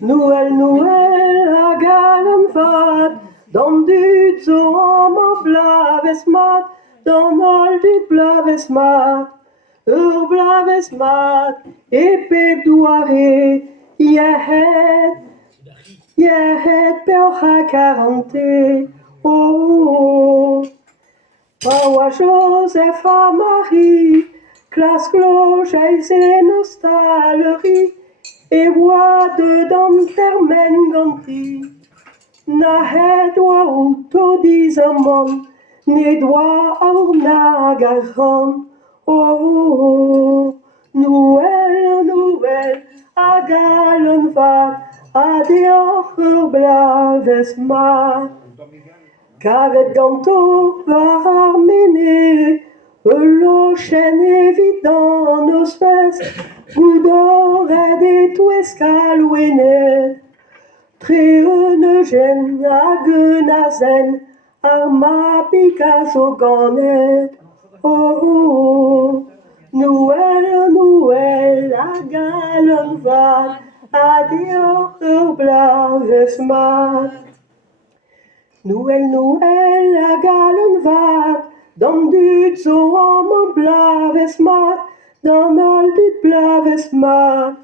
Noël, Noël, a galen vat, dan duurt zo allemaal blaves maat, dan al dit blaves maat, blaves maat, et pep douare, je het pelga quarante, oh, Paua Joseph a Marie, classe cloche et nostalgie, et bois de termen ganti. Na het doa auto dizamon, ne doa aur na garran. Oh, Noël, Noël, a galen vat, a deocher blaves mat. Kavet ganto var armene, lo chen evident nos fest, goudor et touescalouenet. Treune gen a genazen, ar ma Picasso ganet. Oh, Noël, Noël, a galen vat, a deocher blaves mat. Noël, Noël, a galen vat, dan duurt zo allemaal blaves mat, dan al dit blaves mat,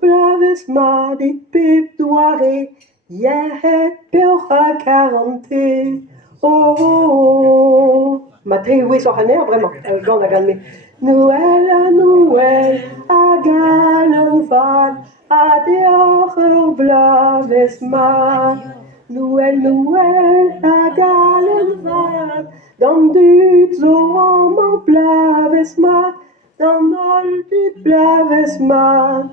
blaves mat, dit pip doare, je het pelga quarante. Oh, maar très oui, ça rien, vraiment, j'en ai gagné. Noël, Noël, a galen vat, a deocher blaves mat. Noël, Noël, a galen vat, dan duurt zo allemaal blaves mat, dan al dit blaves mat,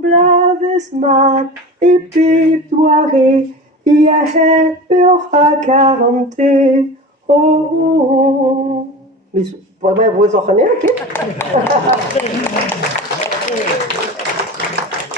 blaves mat, et pip doare, je het pelga quarante. Oh, oh, oh. Mais, vous en connaissez, ok?